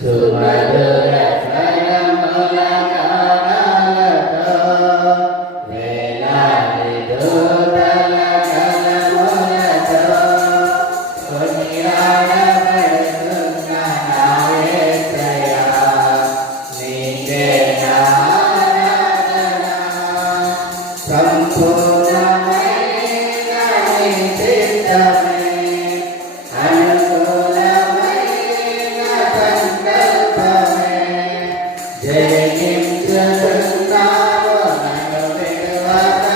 సుమధుర స్వరముల గానాలతో వేలాది దూతల కలములతో కొనియాడబడుతున్న నా యేసయ్యా, నీకే ఆరాధన. సంపూర్ణమైన నీ చిత్తమే జయించుచున్నావు నన్ను విడువక,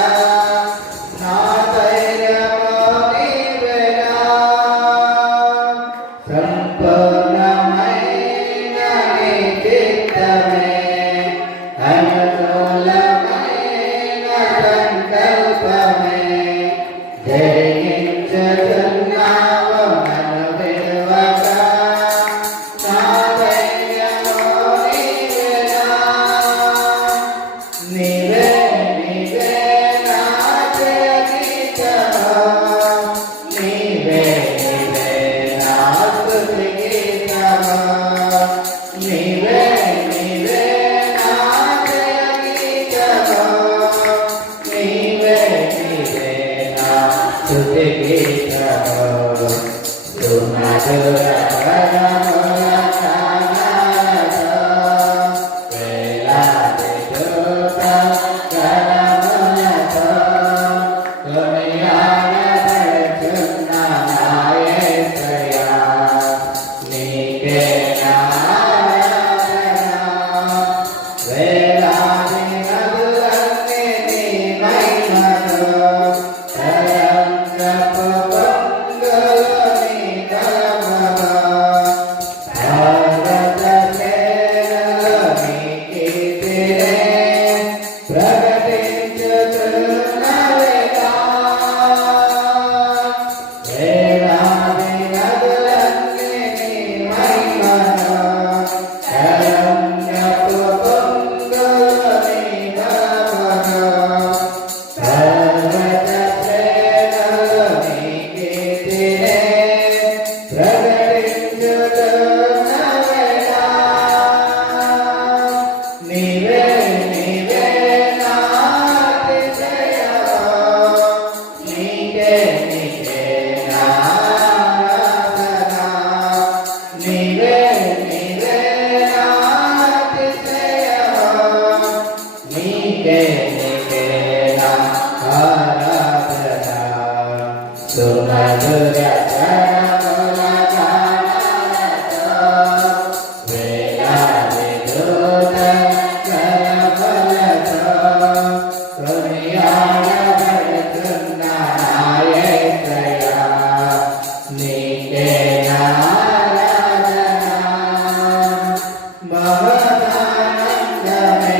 నా ధైర్యము నీవేనా. సంపూర్ణమైన నీ చిత్తమే అనుకూలమైన సంకల్పమే, జయించుచున్నావు నన్ను విడువక, నా ధైర్యము నీవే నీవే నా జయగీతమా, నీవే నీవే నా స్తుతి గీతమా, నీవే నీవే నా జయగీతమా, నీవే నీవే నా స్తుతి గీతమా. సుమధుర స్వరముల గానాలతో వేలాది కలములతో కొనియాడబడుతున్న నా యేసయ్యా, నీకే ఆరాధన. వేలాది నదులన్నీ నీ మహిమతో, తరంగపు పొంగులు నీ కలములో, భారత సేనలో నీ కీర్తినే ప్రకటించుచున్నవిగా. వేలాది నదులన్నీ నీ మహిమను, తరంగపు పొంగులు నీ బలమును, పర్వత శ్రేణులు నీ కీర్తినే ప్రకటించుచున్నవిగా. నీవే నీవే నా అతిశయము, నీకే నీకే నా ఆరాధన. నీవే నీవే నా అతిశయము, నీకే నీకే నా ఆరాధన. సుమధుర స్వరముల గానాలతో వేలాది దూతల కలములతో కొనియాడబడుతున్న నా యేసయ్యా, నీకే ఆరాధన. మహదానందమే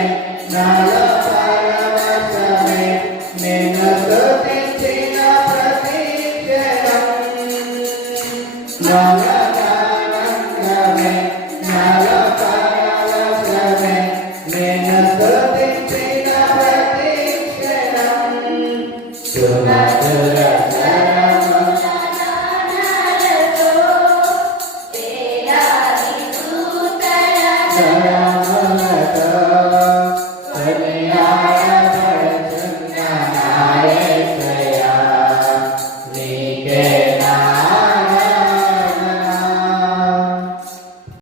నాలో పరవశమే, నిన్ను స్తుతించిన ప్రతి క్షణం. మహదానందమే నాలో పరవశమే, నిన్ను స్తుతించిన ప్రతి క్షణం. సుమధుర